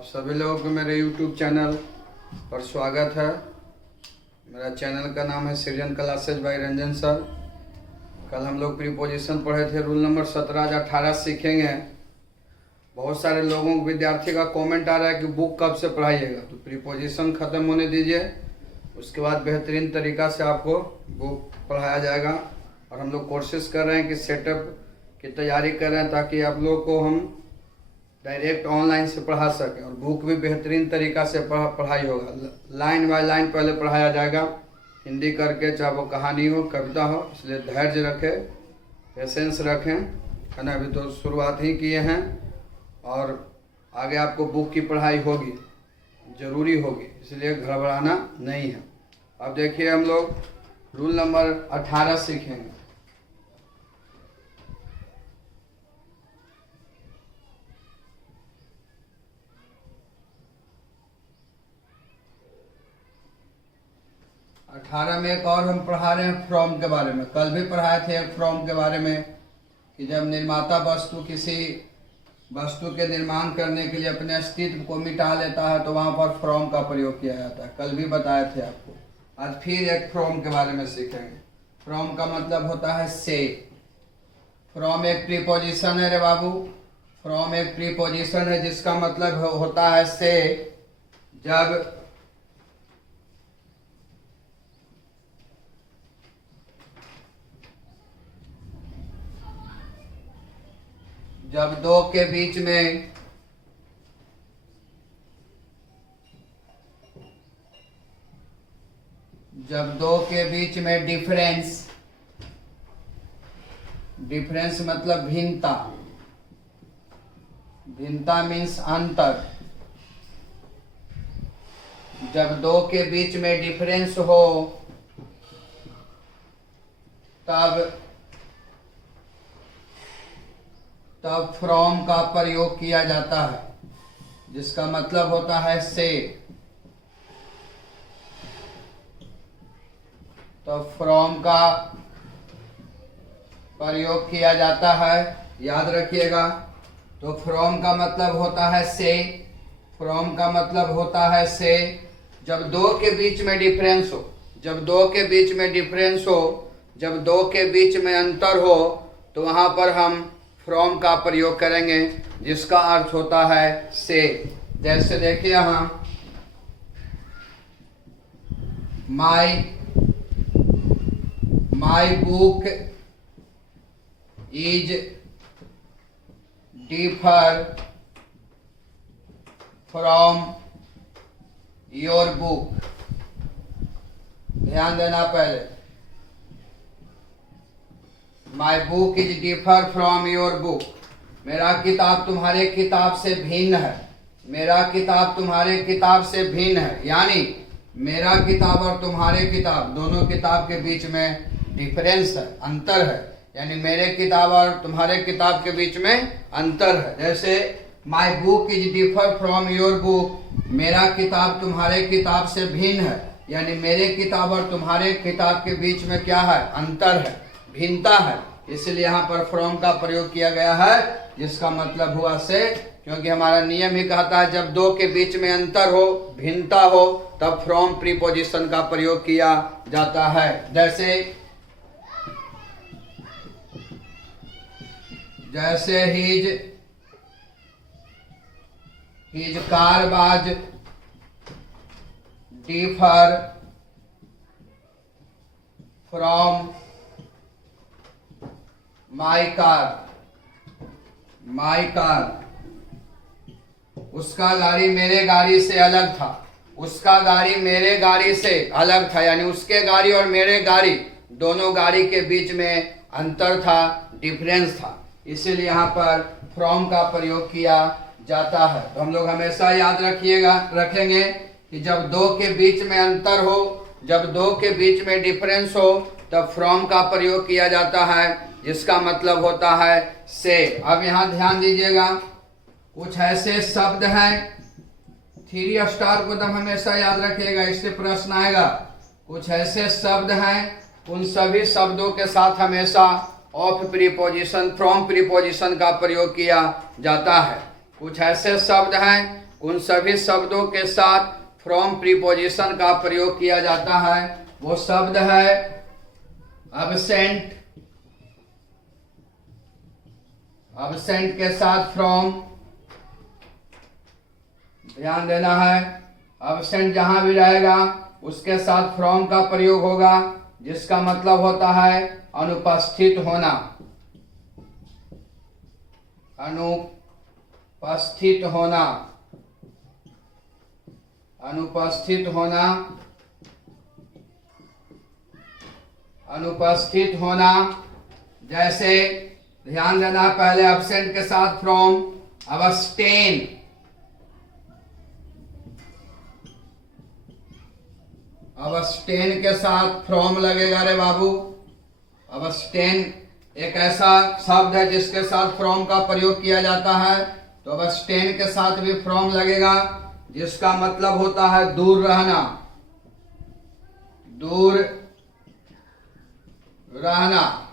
आप सभी लोगों को मेरे YouTube चैनल पर स्वागत है। मेरा चैनल का नाम है सृजन क्लासेज बाय रंजन सर। कल हम लोग प्रीपोजिशन पढ़े थे, रूल नंबर 17 आज 18 सीखेंगे। बहुत सारे लोगों को विद्यार्थी का कमेंट आ रहा है कि बुक कब से पढ़ाइएगा, तो प्रीपोजिशन ख़त्म होने दीजिए, उसके बाद बेहतरीन तरीक़ा से आपको बुक पढ़ाया जाएगा। और हम लोग कोशिश कर रहे हैं कि सेटअप की तैयारी कर रहे हैं ताकि आप लोग को हम डायरेक्ट ऑनलाइन से पढ़ा सकें और बुक भी बेहतरीन तरीक़ा से पढ़ाई होगा। लाइन बाय लाइन पहले पढ़ाया जाएगा, हिंदी करके, चाहे वो कहानी हो कविता हो। इसलिए धैर्य रखें, पेशेंस रखें, है ना। अभी तो शुरुआत ही किए हैं और आगे आपको बुक की पढ़ाई होगी, ज़रूरी होगी, इसलिए घबराना नहीं है। अब देखिए हम लोग रूल नंबर 18 सीखेंगे। अठारह में एक और हम पढ़ा रहे हैं फ्रॉम के बारे में। कल भी पढ़ाए थे एक फ्रॉम के बारे में कि जब निर्माता वस्तु किसी वस्तु के निर्माण करने के लिए अपने अस्तित्व को मिटा लेता है तो वहाँ पर फ्रॉम का प्रयोग किया जाता है। कल भी बताए थे आपको। आज फिर एक फ्रॉम के बारे में सीखेंगे। फ्रॉम का मतलब होता है से। फ्रॉम एक प्रीपोजिशन है रे बाबू, फ्रॉम एक प्रीपोजिशन है जिसका मतलब होता है से। जब दो के बीच में डिफरेंस मतलब भिन्नता, भिन्नता मीन्स अंतर। जब दो के बीच में डिफरेंस हो तब फ्रॉम का प्रयोग किया जाता है, जिसका मतलब होता है से। तो फ्रॉम का प्रयोग किया जाता है, याद रखिएगा। तो फ्रॉम का मतलब होता है से, फ्रॉम का मतलब होता है से। जब दो के बीच में डिफरेंस हो, जब दो के बीच में डिफरेंस हो, जब दो के बीच में अंतर हो, तो वहाँ पर हम फ्रॉम का प्रयोग करेंगे, जिसका अर्थ होता है से। जैसे देखिए यहाँ my book is differ from your book. ध्यान देना पहले, my book is differ from your book. मेरा किताब तुम्हारे किताब से भिन्न है, मेरा किताब तुम्हारे किताब से भिन्न है। यानी मेरा किताब और तुम्हारे किताब, दोनों किताब के बीच में डिफरेंस है, अंतर है। यानी मेरे किताब और तुम्हारे किताब के बीच में अंतर है। जैसे my book is differ from your book, मेरा किताब तुम्हारे किताब से भिन्न है। यानी मेरे किताब और तुम्हारे किताब के बीच में क्या है? अंतर है, भिन्नता है। इसलिए यहाँ पर फ्रॉम का प्रयोग किया गया है, जिसका मतलब हुआ से। क्योंकि हमारा नियम ही कहता है जब दो के बीच में अंतर हो, भिन्नता हो, तब फ्रॉम प्रीपोजिशन का प्रयोग किया जाता है। जैसे his car was differ from my car. My car, उसका गाड़ी मेरे गाड़ी से अलग था, उसका गाड़ी मेरे गाड़ी से अलग था। यानी उसके गाड़ी और मेरे गाड़ी, दोनों गाड़ी के बीच में अंतर था, डिफरेंस था। इसीलिए यहाँ पर फ्रॉम का प्रयोग किया जाता है। तो हम लोग हमेशा याद रखेंगे कि जब दो के बीच में अंतर हो, जब दो के बीच में डिफरेंस हो, तब फ्रॉम का प्रयोग किया जाता है, जिसका मतलब होता है से। अब यहाँ ध्यान दीजिएगा, कुछ ऐसे शब्द हैं, 3 स्टार को एकदम हमेशा याद रखिएगा, इससे प्रश्न आएगा। कुछ ऐसे शब्द हैं, उन सभी शब्दों के साथ हमेशा ऑफ प्रीपोजिशन, फ्रॉम प्रीपोजिशन का प्रयोग किया जाता है। कुछ ऐसे शब्द हैं उन सभी शब्दों के साथ फ्रॉम प्रीपोजिशन का प्रयोग किया जाता है। वो शब्द है एब्सेंट, एब्सेंट के साथ फ्रॉम, ध्यान देना है। एब्सेंट जहां भी रहेगा उसके साथ फ्रॉम का प्रयोग होगा, जिसका मतलब होता है अनुपस्थित होना, अनुपस्थित होना, अनुपस्थित होना, अनुपस्थित होना। जैसे ध्यान देना, पहले एब्सेंट के साथ फ्रॉम, अबस्टेन, अबस्टेन के साथ फ्रॉम लगेगा रे बाबू। अबस्टेन एक ऐसा शब्द है जिसके साथ फ्रॉम का प्रयोग किया जाता है, तो अबस्टेन के साथ भी फ्रॉम लगेगा, जिसका मतलब होता है दूर रहना, दूर रहना।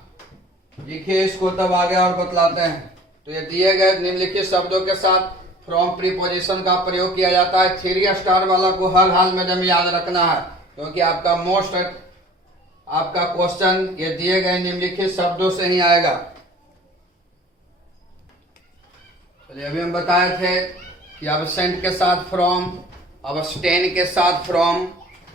देखिए इसको तब आगे और बतलाते हैं। तो ये दिए गए निम्नलिखित शब्दों के साथ फ्रॉम प्रीपोजिशन का प्रयोग किया जाता है। 3 स्टार वाला को हर हाल में जब याद रखना है, क्योंकि आपका क्वेश्चन ये दिए गए निम्नलिखित शब्दों से ही आएगा। चलिए अभी हम बताए थे कि एब्सेंट के साथ फ्रॉम, अबस्टेन के साथ फ्रॉम।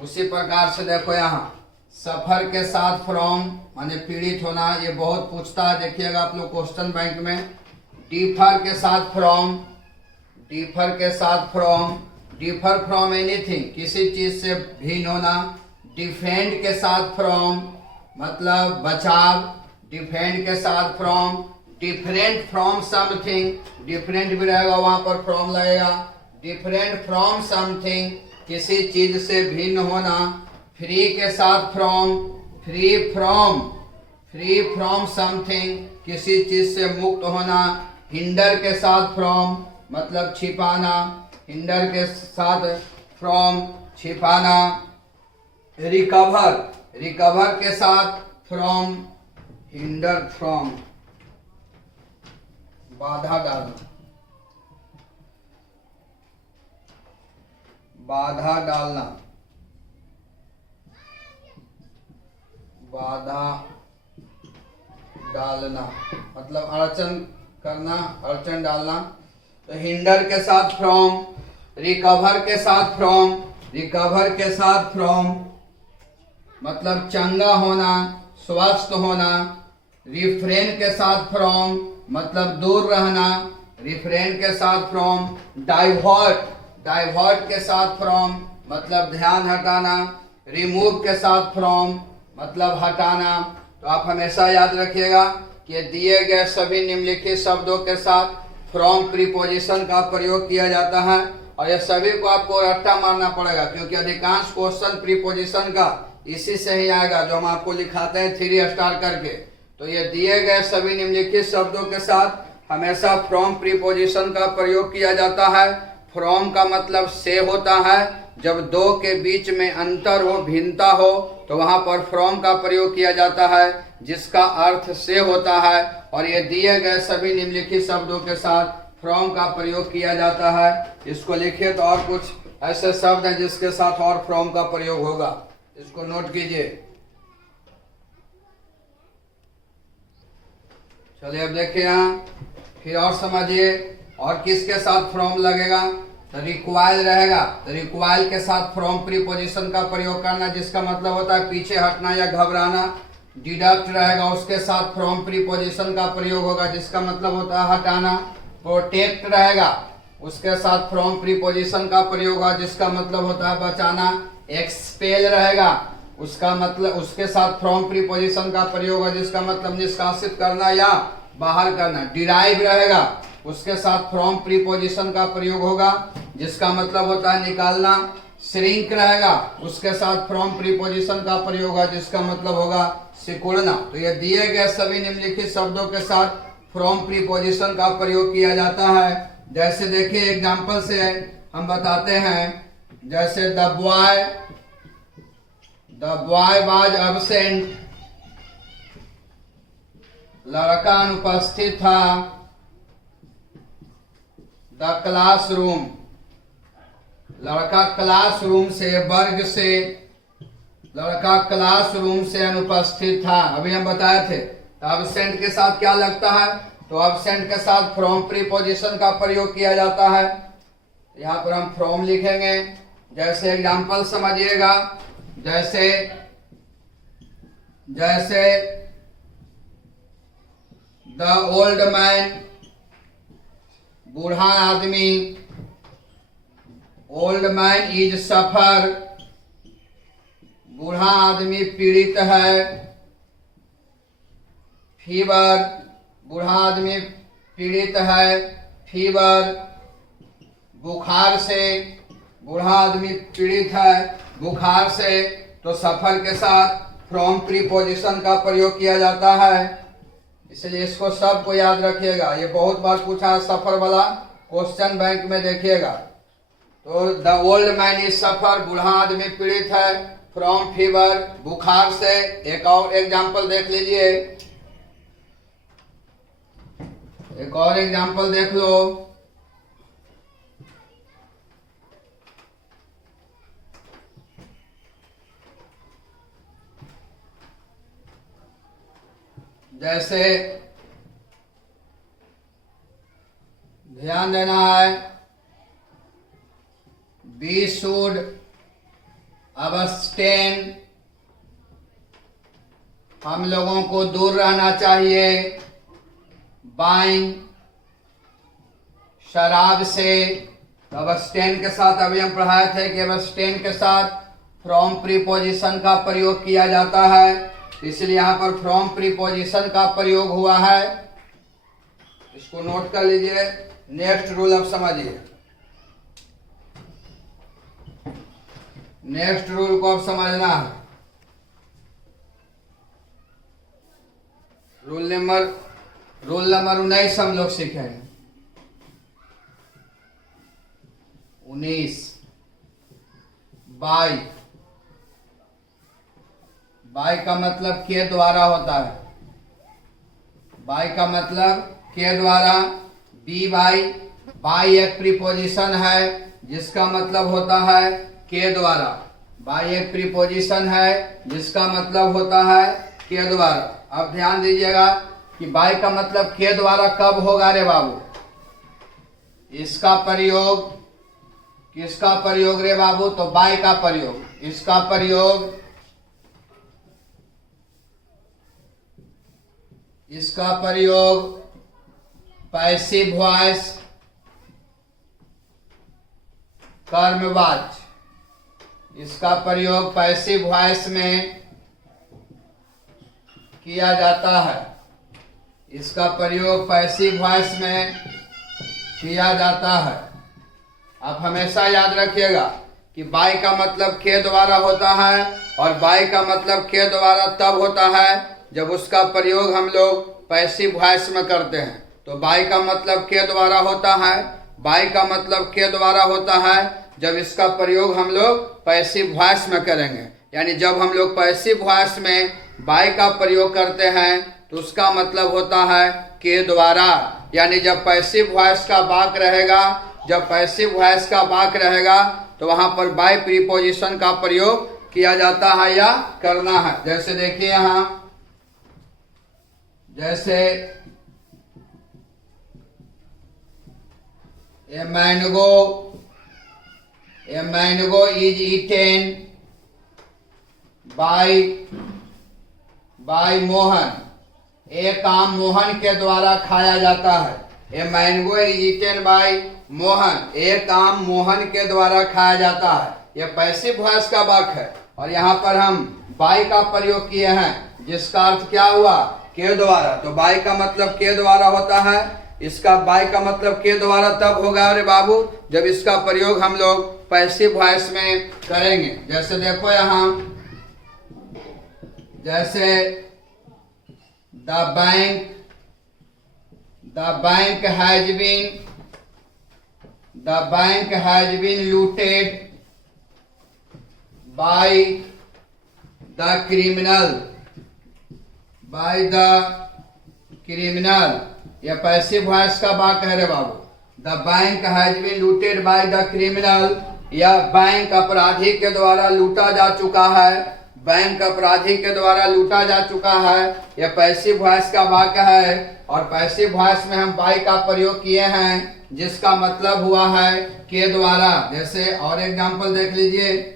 उसी प्रकार से देखो यहाँ सफर के साथ फ्रॉम माने पीड़ित होना, ये बहुत पूछता है, देखिएगा आप लोग क्वेश्चन बैंक में। डिफर के साथ फ्रॉम, डिफर के साथ फ्रॉम, डिफर फ्रॉम एनीथिंग, किसी चीज से भिन्न होना। डिफेंड के साथ फ्रॉम मतलब बचाव, डिफेंड के साथ from. Different from something, different भी रहेगा वहां पर फ्रॉम लगेगा। डिफरेंट फ्रॉम समथिंग, किसी चीज से भिन्न होना। फ्री के साथ फ्रॉम, फ्री फ्रॉम समथिंग, किसी चीज से मुक्त होना। हिंडर के साथ फ्रॉम मतलब छिपाना, हिंडर के साथ फ्रॉम छिपाना। रिकवर, रिकवर के साथ फ्रॉम, हिंडर फ्रॉम बाधा डालना, बाधा डालना, बाधा डालना मतलब अड़चन करना, अड़चन डालना। तो हिंडर के साथ फ्रॉम, रिकवर के साथ फ्रॉम, रिकवर के साथ फ्रॉम मतलब चंगा होना, स्वस्थ होना। रिफ्रेन के साथ फ्रॉम मतलब दूर रहना, रिफ्रेन के साथ फ्रॉम। डाइवर्ट, डाइवर्ट के साथ फ्रॉम मतलब ध्यान हटाना। रिमूव के साथ फ्रॉम मतलब हटाना। तो आप हमेशा याद रखिएगा कि दिए गए सभी निम्नलिखित शब्दों के साथ फ्रॉम प्रीपोजिशन का प्रयोग किया जाता है, और यह सभी को आपको रट्टा मारना पड़ेगा, क्योंकि अधिकांश क्वेश्चन प्रीपोजिशन का इसी से ही आएगा, जो हम आपको लिखाते हैं 3 स्टार करके। तो ये दिए गए सभी निम्नलिखित शब्दों के साथ हमेशा फ्रॉम प्रीपोजिशन का प्रयोग किया जाता है। फ्रॉम का मतलब से होता है, जब दो के बीच में अंतर हो, भिन्नता हो, तो वहां पर फ्रॉम का प्रयोग किया जाता है, जिसका अर्थ से होता है। और ये दिए गए सभी निम्नलिखित शब्दों के साथ फ्रॉम का प्रयोग किया जाता है। इसको लिखिए तो और कुछ ऐसे शब्द हैं जिसके साथ और फ्रॉम का प्रयोग होगा, इसको नोट कीजिए। चलिए अब देखिए यहाँ फिर और समझिए और किसके साथ फ्रॉम लगेगा। तो रिक्वायल रहेगा, तो रिक्वायल के साथ फ्रॉम प्रीपोजिशन का प्रयोग करना, जिसका मतलब होता है पीछे हटना या घबराना। डिडक्ट रहेगा, उसके साथ फ्रॉम प्रीपोजिशन का प्रयोग होगा, जिसका मतलब होता है हटाना। प्रोटेक्ट रहेगा, उसके साथ फ्रॉम प्रीपोजिशन का प्रयोग होगा, जिसका मतलब होता है बचाना। एक्सपेल रहेगा, उसका मतलब उसके साथ फ्रॉम प्रीपोजिशन का प्रयोग होगा, जिसका मतलब निष्कासित करना या बाहर करना। डिराइव रहेगा, उसके साथ फ्रॉम प्रीपोजिशन का प्रयोग होगा, जिसका मतलब होता है निकालना। श्रिंक रहेगा, उसके साथ फ्रॉम प्रीपोजिशन का प्रयोग होगा, जिसका मतलब होगा सिकुड़ना। तो ये दिए गए सभी निम्नलिखित शब्दों के साथ फ्रॉम प्रीपोजिशन का प्रयोग किया जाता है। जैसे देखिए एग्जाम्पल से हम बताते हैं, जैसे द बॉय वाज एब्सेंट, लड़का अनुपस्थित था। द क्लासरूम, लड़का क्लासरूम से वर्ग से लड़का क्लासरूम से अनुपस्थित था। अभी हम बताए थे। तो एब्सेंट के साथ क्या लगता है? तो एब्सेंट के साथ फ्रॉम प्रीपोजिशन का प्रयोग किया जाता है। यहाँ पर हम फ्रॉम लिखेंगे। जैसे एग्जाम्पल समझिएगा, जैसे जैसे द ओल्ड मैन, बूढ़ा आदमी, ओल्ड मैन इज सफर, बूढ़ा आदमी पीड़ित है, फीवर, बूढ़ा आदमी पीड़ित है, फीवर, बुखार से, बूढ़ा आदमी पीड़ित है बुखार से। तो सफर के साथ फ्रॉम प्रीपोजिशन का प्रयोग किया जाता है, इसलिए इसको सबको याद रखिएगा। ये बहुत बार पूछा है सफर वाला क्वेश्चन बैंक में, देखिएगा। तो द ओल्ड मैन इज सफर, बूढ़ा आदमी पीड़ित है, फ्रॉम फीवर, बुखार से। एक और एग्जाम्पल देख लीजिए, एक और एग्जाम्पल देख लो। जैसे ध्यान देना है, वी शुड अबस्टेन, हम लोगों को दूर रहना चाहिए, बाइंग, शराब से। अबस्टेन के साथ अभी हम पढ़ाए थे कि अबस्टेन के साथ फ्रॉम प्रीपोजिशन का प्रयोग किया जाता है, इसलिए यहाँ पर फ्रॉम प्रीपोजिशन का प्रयोग हुआ है। इसको नोट कर लीजिए। नेक्स्ट रूल अब समझिए। नेक्स्ट रूल को अब समझना है। रूल नंबर 19 हम लोग सीखेंगे। 19 बाय। बाय का मतलब के द्वारा होता है। बाय का मतलब के द्वारा। बी बाय, बाय एक प्रीपोजिशन है जिसका मतलब होता है के द्वारा। बाय एक प्रीपोजिशन है जिसका मतलब होता है के द्वारा। अब ध्यान दीजिएगा कि बाय का मतलब के द्वारा कब होगा रे बाबू? इसका प्रयोग, किसका प्रयोग रे बाबू? तो बाय का प्रयोग। इसका प्रयोग, इसका प्रयोग पैसिव वॉइस, कर्मवाच्य, इसका प्रयोग पैसिव वॉइस में किया जाता है। इसका प्रयोग पैसिव वॉइस में किया जाता है। आप हमेशा याद रखिएगा कि बाय का मतलब के द्वारा होता है, और बाय का मतलब के द्वारा तब होता है जब उसका प्रयोग हम लोग पैसिव वॉइस में करते हैं। तो बाय का मतलब के द्वारा होता है, बाय का मतलब के द्वारा होता है जब इसका प्रयोग हम लोग पैसिव वॉइस में करेंगे। यानी जब हम लोग पैसिव वॉइस में बाय का प्रयोग करते हैं तो उसका मतलब होता है के द्वारा। यानी जब पैसिव वॉइस का वाक्य रहेगा, जब पैसिव वॉइस का वाक्य रहेगा तो वहां पर बाय प्रीपोजिशन का प्रयोग किया जाता है या करना है। जैसे देखिए यहाँ, जैसे a mango is eaten by Mohan, एक आम मोहन के द्वारा खाया जाता है। A mango is eaten by Mohan, एक आम मोहन के द्वारा खाया जाता है। यह पैसिव वॉइस का वाक्य है, और यहाँ पर हम बाय का प्रयोग किए हैं जिसका अर्थ क्या हुआ? के द्वारा। तो बाय का मतलब के द्वारा होता है। इसका बाय का मतलब के द्वारा तब होगा अरे बाबू जब इसका प्रयोग हम लोग पैसिव वॉइस में करेंगे। जैसे देखो यहाँ, जैसे the bank has been looted by the criminal. यह पैसिव वॉइस का वाक्य है रे बाबू। The bank has been looted by the criminal, यह बैंक अपराधी के द्वारा लूटा जा चुका है, बैंक अपराधी के द्वारा लूटा जा चुका है। यह पैसिव वॉइस का वाक्य है और पैसिव वॉइस में हम बाय का प्रयोग किए हैं जिसका मतलब हुआ है के द्वारा। जैसे और एग्जांपल देख लीजिए,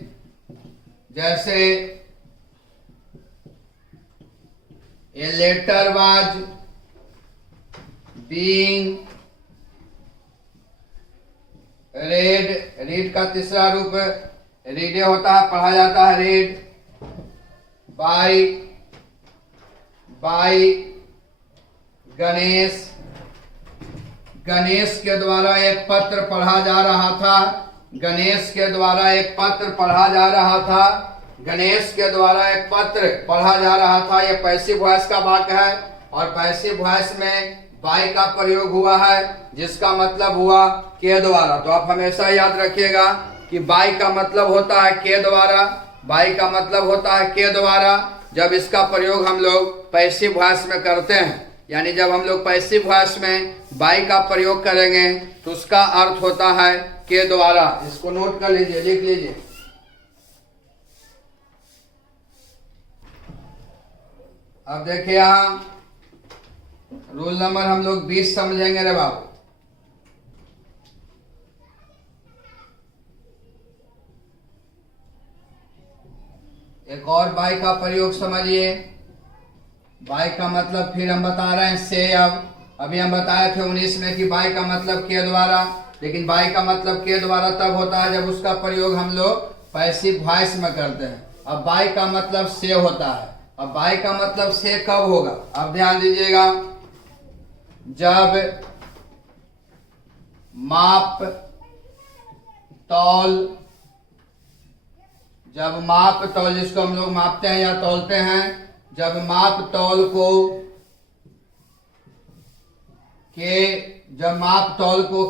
जैसे a letter was being read, read का तीसरा रूप रीडे होता है, पढ़ा जाता है रेड, बाय गणेश, गणेश के द्वारा एक पत्र पढ़ा जा रहा था, गणेश के द्वारा एक पत्र पढ़ा जा रहा था, गणेश के द्वारा एक पत्र पढ़ा जा रहा था। यह पैसिव वॉइस का वाक्य है और पैसिव वॉइस में बाय का प्रयोग हुआ है जिसका मतलब हुआ के द्वारा। तो आप हमेशा याद रखिएगा कि बाय का मतलब होता है के द्वारा, बाय का मतलब होता है के द्वारा जब इसका प्रयोग हम लोग पैसिव वॉइस में करते हैं। यानी जब हम लोग पैसिव वॉइस में बाय का प्रयोग करेंगे तो उसका अर्थ होता है के द्वारा। इसको नोट कर लीजिए, लिख लीजिए। अब देखिए यहाँ रूल नंबर हम लोग 20 समझेंगे रे बाबू। एक और बाय का प्रयोग समझिए। बाय का मतलब फिर हम बता रहे हैं से। अभी हम बताए थे 19 में कि बाय का मतलब के द्वारा, लेकिन बाय का मतलब के द्वारा तब होता है जब उसका प्रयोग हम लोग पैसिव वॉइस में करते हैं। अब बाय का मतलब से होता है। अब बाय का मतलब से कब होगा, अब ध्यान दीजिएगा। जब माप तौल, जब माप तौल जिसको हम लोग मापते हैं या तौलते हैं, जब माप तौल को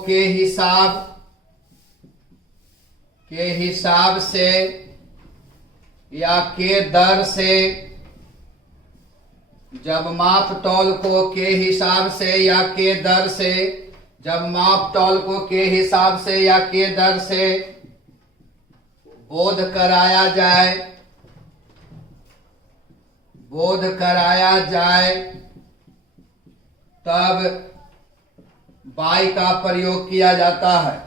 के हिसाब से या के दर से, जब माप तौल को के हिसाब से या के दर से, जब माप तौल को के हिसाब से या के दर से बोध कराया जाए तब बाय का प्रयोग किया जाता है।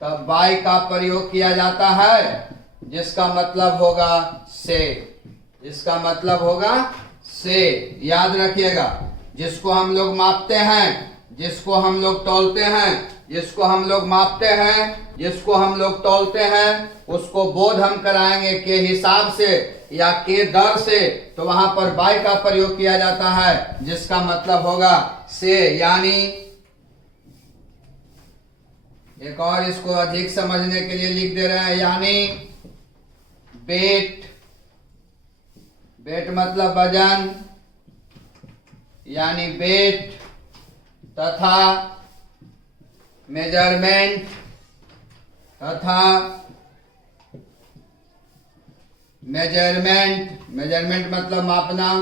तब बाय का प्रयोग किया जाता है जिसका मतलब होगा से, जिसका मतलब होगा से। याद रखिएगा, जिसको हम लोग मापते हैं, जिसको हम लोग तौलते हैं, जिसको हम लोग मापते हैं, जिसको हम लोग तौलते हैं, उसको बोध हम कराएंगे के हिसाब से या के दर से, तो वहां पर बाय का प्रयोग किया जाता है जिसका मतलब होगा से। यानी एक और इसको अधिक समझने के लिए लिख दे रहे हैं, यानी वेट मतलब वजन, यानी वेट तथा मेजरमेंट मतलब मापना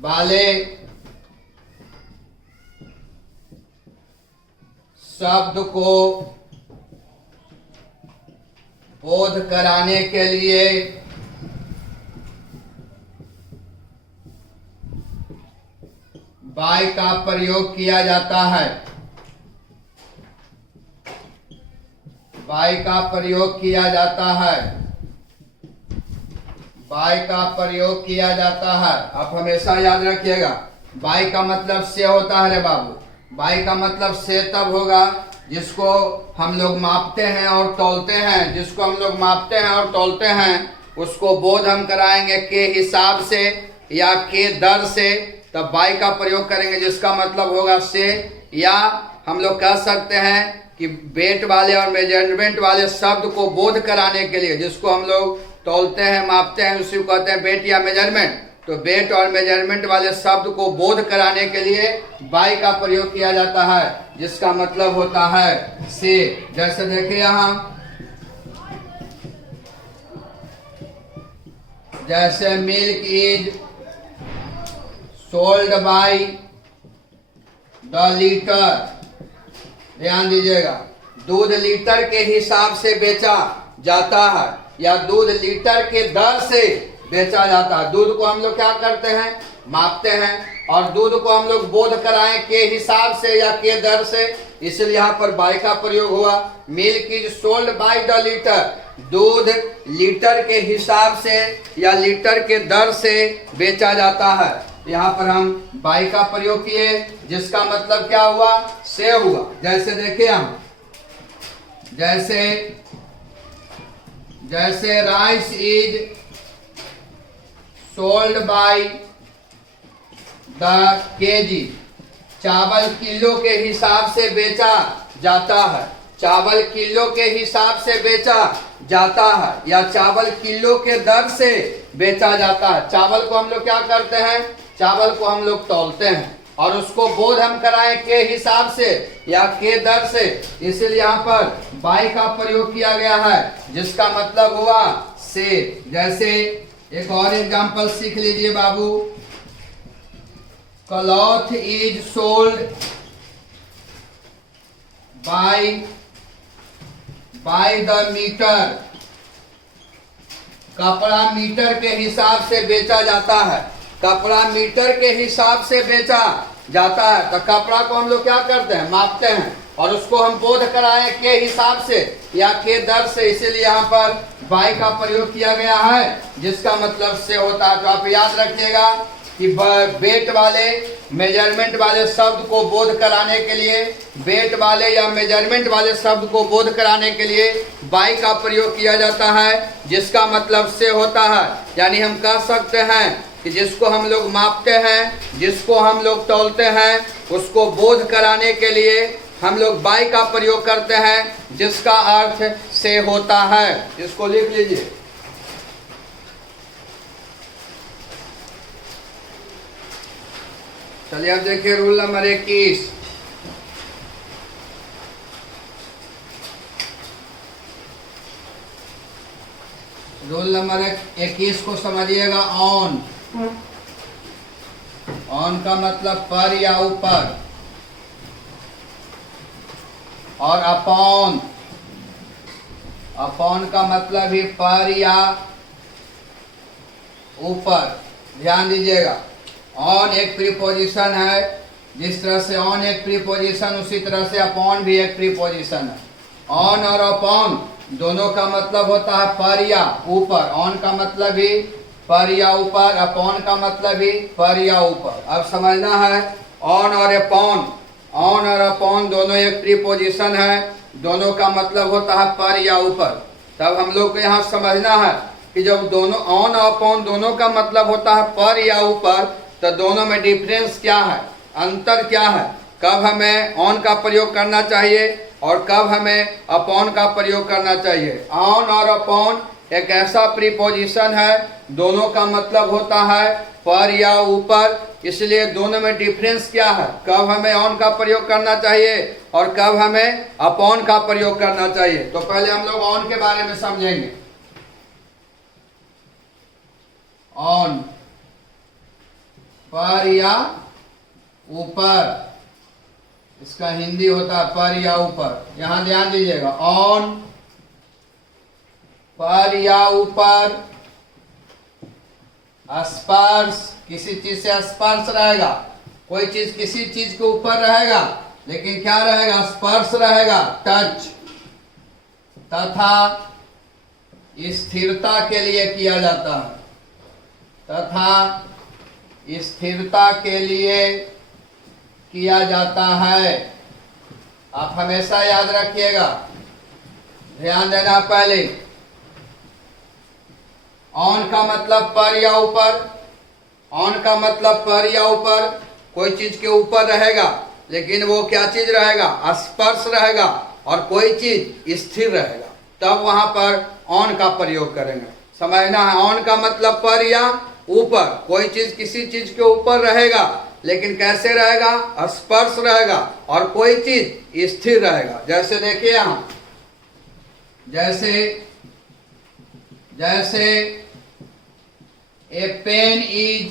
वाले शब्द को बोध कराने के लिए बाय का प्रयोग किया जाता है। बाय का प्रयोग किया जाता है, बाय का प्रयोग किया जाता है। आप हमेशा याद रखिएगा, बाय का मतलब से होता है रे बाबू। बाय का मतलब से तब होगा जिसको हम लोग मापते हैं और तौलते हैं, जिसको हम लोग मापते हैं और तौलते हैं उसको बोध हम कराएंगे के हिसाब से या के दर से, तब बाय का प्रयोग करेंगे जिसका मतलब होगा से। या हम लोग कह सकते हैं कि वेट वाले और मेजरमेंट वाले शब्द को बोध कराने के लिए, जिसको हम लोग तौलते हैं मापते हैं उसी को कहते हैं वेट या मेजरमेंट। तो वेट और मेजरमेंट वाले शब्द को बोध कराने के लिए बाय का प्रयोग किया जाता है जिसका मतलब होता है से। जैसे देखिए यहाँ, जैसे milk is sold by the litre, ध्यान दीजिएगा, दूध लीटर के हिसाब से बेचा जाता है या दूध लीटर के दर से बेचा जाता है। दूध को हम लोग क्या करते हैं, मापते हैं, और दूध को हम लोग बोध कराएं के हिसाब से या के दर से, इसलिए यहाँ पर बाई का प्रयोग हुआ। Milk is sold by the litre, दूध लीटर के हिसाब से या लीटर के दर से बेचा जाता है। यहाँ पर हम बाई का प्रयोग किए, जिसका मतलब क्या हुआ, से हुआ। जैसे देखिए हम, जैसे rice is sold by the KG, चावल किलो के हिसाब से बेचा जाता है, चावल किलो के हिसाब से बेचा जाता है या चावल किलो के दर से बेचा जाता है। चावल को हम लोग क्या करते हैं, चावल को हम लोग तौलते हैं और उसको बोध हम कराएं के हिसाब से या के दर से, इसलिए यहाँ पर बाई का प्रयोग किया गया है, जिसका मतलब हुआ से। जैसे एक और एग्जांपल सीख लीजिए बाबू, cloth is sold by the metre, कपड़ा मीटर के हिसाब से बेचा जाता है, कपड़ा मीटर के हिसाब से बेचा जाता है। तो कपड़ा को हम लोग क्या करते हैं, मापते हैं और उसको हम बोध कराएं के हिसाब से या के दर से, इसीलिए यहाँ पर बाई का प्रयोग किया गया है, जिसका मतलब से होता है। तो आप याद रखिएगा कि वेट वाले मेजरमेंट वाले शब्द को बोध कराने के लिए, वेट वाले या मेजरमेंट वाले शब्द को बोध कराने के लिए बाई का प्रयोग किया जाता है, जिसका मतलब से होता है। यानी हम कह सकते हैं कि जिसको हम लोग मापते हैं, जिसको हम लोग तौलते हैं, उसको बोध कराने के लिए हम लोग बाई का प्रयोग करते हैं, जिसका अर्थ से होता है। इसको लिख लीजिए। चलिए अब देखिए रूल नंबर 21। रूल नंबर 21 को समझिएगा। ऑन, ऑन का मतलब पर या ऊपर, और अपॉन, अपॉन का मतलब ही पर या ऊपर। ध्यान दीजिएगा, ऑन एक प्रीपोजिशन है, जिस तरह से ऑन एक प्रीपोजिशन, उसी तरह से अपॉन भी एक प्रीपोजिशन है। ऑन और अपॉन दोनों का मतलब होता है पर या ऊपर। ऑन का मतलब भी पर या ऊपर, अपॉन का मतलब भी पर या ऊपर। अब समझना है, ऑन और अपॉन, ऑन और अपॉन दोनों एक प्रीपोजिशन है, दोनों का मतलब होता है पर या ऊपर। तब हम लोग को यहाँ समझना है कि जब दोनों ऑन और अपॉन दोनों का मतलब होता है पर या ऊपर, तो दोनों में डिफरेंस क्या है, अंतर क्या है, कब हमें ऑन का प्रयोग करना चाहिए और कब हमें अपॉन का प्रयोग करना चाहिए। ऑन और अपॉन एक ऐसा प्रीपोजिशन है, दोनों का मतलब होता है पर या ऊपर, इसलिए दोनों में डिफरेंस क्या है, कब हमें ऑन का प्रयोग करना चाहिए और कब हमें अपॉन का प्रयोग करना चाहिए। तो पहले हम लोग ऑन के बारे में समझेंगे। ऑन पर या ऊपर, इसका हिंदी होता है पर या ऊपर। यहां ध्यान दीजिएगा, ऑन पर या ऊपर, स्पर्श, किसी चीज से स्पर्श रहेगा, कोई चीज किसी चीज के ऊपर रहेगा, लेकिन क्या रहेगा, स्पर्श रहेगा, टच। तथा स्थिरता के लिए किया जाता है, तथा स्थिरता के लिए किया जाता है। आप हमेशा याद रखिएगा, ध्यान देना। पहले ऑन का मतलब पर या ऊपर, ऑन का मतलब पर या ऊपर, कोई चीज के ऊपर रहेगा, लेकिन वो क्या चीज रहेगा, स्पर्श रहेगा, और कोई चीज स्थिर रहेगा, तब वहां पर ऑन का प्रयोग करेंगे। समझना है, ऑन का मतलब पर या ऊपर, कोई चीज किसी चीज के ऊपर रहेगा, लेकिन कैसे रहेगा, स्पर्श रहेगा, और कोई चीज स्थिर रहेगा। जैसे देखिए यहां, जैसे a pen is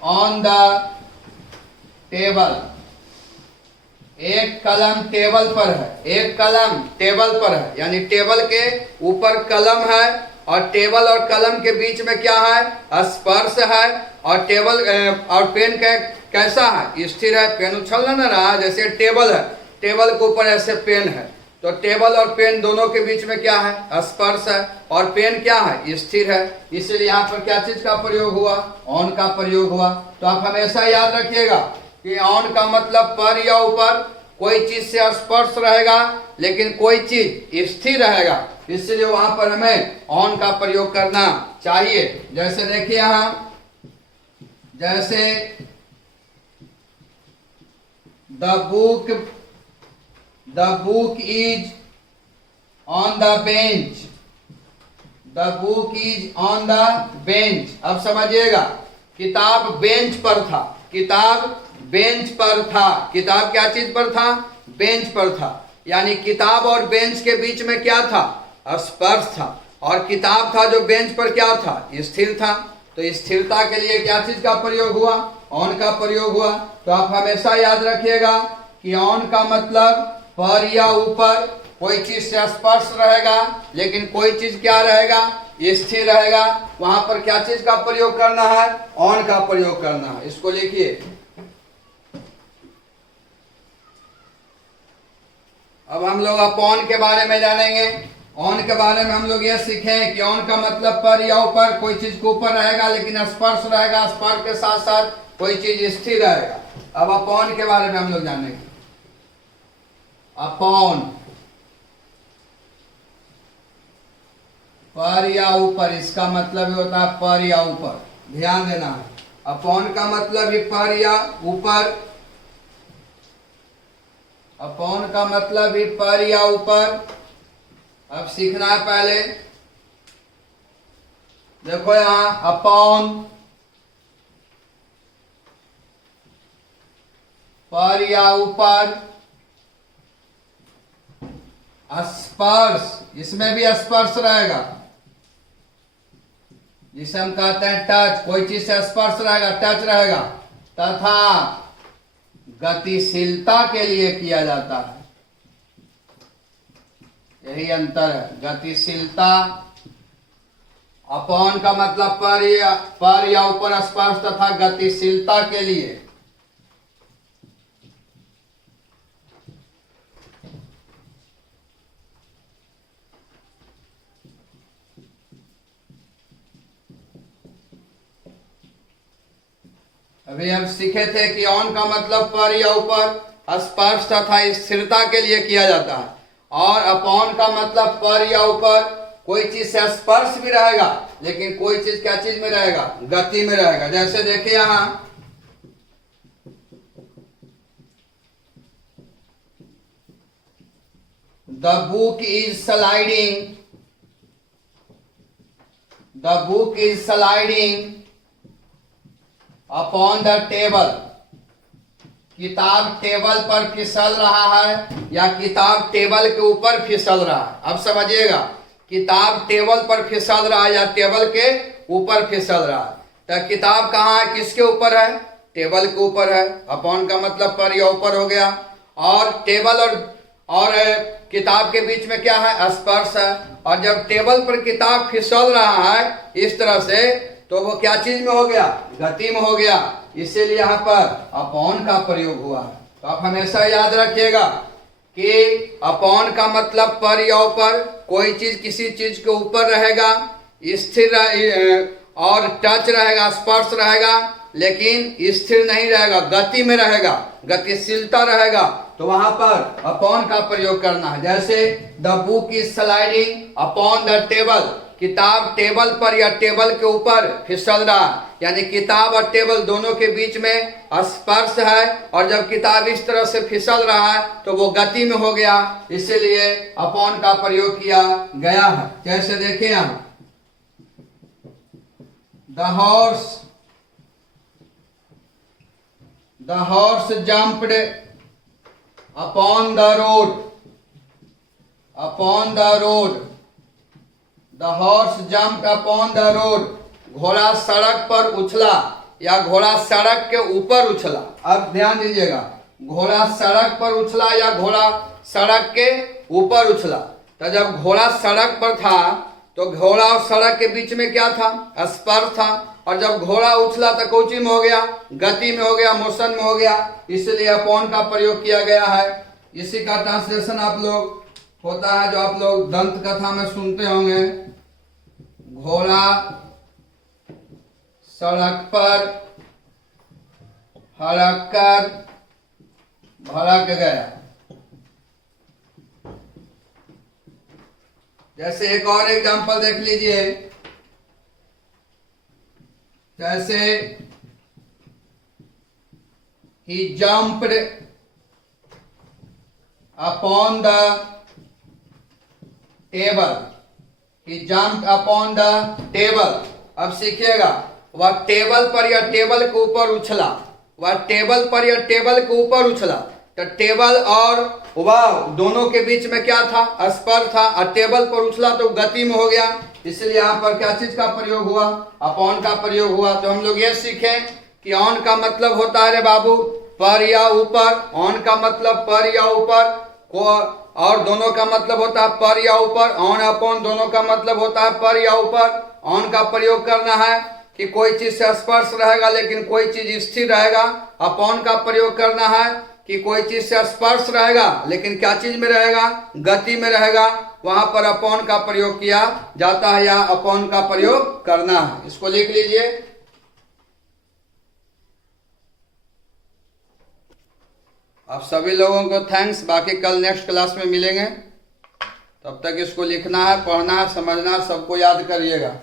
on the table, एक कलम टेबल पर है, एक कलम टेबल पर है, यानी टेबल के ऊपर कलम है और टेबल और कलम के बीच में क्या है, स्पर्श है। और टेबल और पेन कैसा है, स्थिर है, पेन उछल ना रहा। जैसे टेबल है, टेबल के ऊपर ऐसे पेन है, तो टेबल और पेन दोनों के बीच में क्या है, स्पर्श है। और पेन क्या है, स्थिर है। इसलिए यहाँ पर क्या चीज का प्रयोग हुआ, ऑन का प्रयोग हुआ। तो आप हमेशा याद रखिएगा कि ऑन का मतलब पर या ऊपर, कोई चीज से स्पर्श रहेगा लेकिन कोई चीज स्थिर रहेगा, इसलिए वहां पर हमें ऑन का प्रयोग करना चाहिए। जैसे देखिए यहाँ, जैसे the book is on the bench, the book is on the bench. अब समझिएगा, किताब बेंच पर था, किताब बेंच पर था। किताब क्या चीज पर था, बेंच पर था। यानी किताब और बेंच के बीच में क्या था, स्पर्श था। और किताब था जो बेंच पर क्या था, स्थिर था। तो स्थिरता के लिए क्या चीज का प्रयोग हुआ, ऑन का प्रयोग हुआ। तो आप हमेशा याद रखिएगा कि ऑन का मतलब पर या ऊपर, कोई चीज से स्पर्श रहेगा लेकिन कोई चीज क्या रहेगा, स्थिर रहेगा। वहां पर क्या चीज का प्रयोग करना है, ऑन का प्रयोग करना है। इसको लिखिए। अब हम लोग अपॉन के बारे में जानेंगे। ऑन के बारे में हम लोग ये सीखें कि ऑन का मतलब पर या ऊपर, कोई चीज के ऊपर रहेगा लेकिन स्पर्श रहेगा, स्पर्श के साथ साथ कोई चीज स्थिर रहेगा। अब अपॉन के बारे में हम लोग जानेंगे। अपॉन पर या ऊपर, इसका मतलब ही होता है पर या ऊपर, ध्यान देना है। अपॉन का मतलब ही पर या ऊपर, अपॉन का मतलब ही पर या ऊपर। अब सीखना है पहले, देखो यहां अपॉन, पर या ऊपर, स्पर्श, इसमें भी स्पर्श रहेगा, जिसे हम कहते हैं टच, कोई चीज से स्पर्श रहेगा, टच रहेगा। तथा गतिशीलता के लिए किया जाता है, यही अंतर है, गतिशीलता। अपॉन का मतलब पर या ऊपर स्पर्श, तथा गतिशीलता के लिए। अभी हम सीखे थे कि ऑन का मतलब पर या ऊपर, स्पर्श तथा स्थिरता के लिए किया जाता है। और अपॉन का मतलब पर या ऊपर, कोई चीज से स्पर्श भी रहेगा लेकिन कोई चीज क्या चीज में रहेगा, गति में रहेगा। जैसे देखिए यहां, the book is sliding, the book is sliding upon the table. किताब टेबल पर फिसल रहा है या किताब टेबल के ऊपर फिसल रहा है। अब समझिएगा, किताब टेबल पर फिसल रहा है या टेबल के ऊपर फिसल रहा है। तो किताब कहाँ है, किसके ऊपर है, टेबल के ऊपर है। अपॉन का मतलब पर या ऊपर हो गया। और टेबल और किताब के बीच में क्या है, स्पर्श है। और जब टेबल पर किताब फिसल रहा है इस तरह से, तो वो क्या चीज में हो गया, गति में हो गया। इसीलिए यहाँ पर अपॉन का प्रयोग हुआ है। तो आप हमेशा याद रखिएगा कि अपॉन का मतलब पर या ऊपर, कोई चीज किसी चीज के ऊपर रहेगा, स्थिर और टच रहेगा, स्पर्श रहेगा, लेकिन स्थिर नहीं रहेगा, गति में रहेगा, गतिशीलता रहेगा। तो वहां पर अपॉन का प्रयोग करना है। जैसे the book is sliding upon the table, किताब टेबल पर या टेबल के ऊपर फिसल रहा, यानी किताब और टेबल दोनों के बीच में स्पर्श है। और जब किताब इस तरह से फिसल रहा है तो वो गति में हो गया, इसीलिए अपॉन का प्रयोग किया गया है। जैसे देखिए यहाँ, the horse jumped upon the road, upon the road, the horse jumped upon the road. घोड़ा सड़क पर उछला या घोड़ा सड़क के ऊपर उछला। अब ध्यान दीजिएगा, घोड़ा सड़क पर उछला या घोड़ा सड़क के ऊपर उछला। तो जब घोड़ा सड़क पर था तो घोड़ा और सड़क के बीच में क्या था? स्पर्श था। और जब घोड़ा उछला तो कोची में हो गया? गति में हो गया, मोशन में हो गया। इसलिए अपॉन का प्रयोग किया गया है। इसी का ट्रांसलेशन आप लोग होता है जो आप लोग दंत कथा में सुनते होंगे, घोड़ा सड़क पर हड़क कर भड़क गया। जैसे एक और एग्जांपल देख लीजिए, जैसे he jumped upon the table, he jumped upon the table। अब सीखिएगा, वह टेबल पर या टेबल के ऊपर उछला, वह टेबल पर या टेबल के ऊपर उछला। तो टेबल और वह दोनों के बीच में क्या था? स्पर्श था। और टेबल पर उछला तो गति में हो गया। इसलिए यहाँ पर क्या चीज का प्रयोग हुआ? अपॉन का प्रयोग हुआ। तो हम लोग ये सीखें कि ऑन का मतलब होता है रे बाबू पर या ऊपर, ऑन का मतलब पर या ऊपर, और दोनों का मतलब होता है पर या ऊपर। ऑन अपॉन दोनों का मतलब होता है पर या ऊपर। ऑन का प्रयोग करना है कि कोई चीज से स्पर्श रहेगा लेकिन कोई चीज स्थिर रहेगा। अपॉन का प्रयोग करना है कि कोई चीज से स्पर्श रहेगा लेकिन क्या चीज में रहेगा? गति में रहेगा। वहां पर अपॉन का प्रयोग किया जाता है या अपॉन का प्रयोग करना है। इसको लिख लीजिए। आप सभी लोगों को थैंक्स। बाकी कल नेक्स्ट क्लास में मिलेंगे। तब तक इसको लिखना है, पढ़ना है, समझना है, सबको याद करिएगा।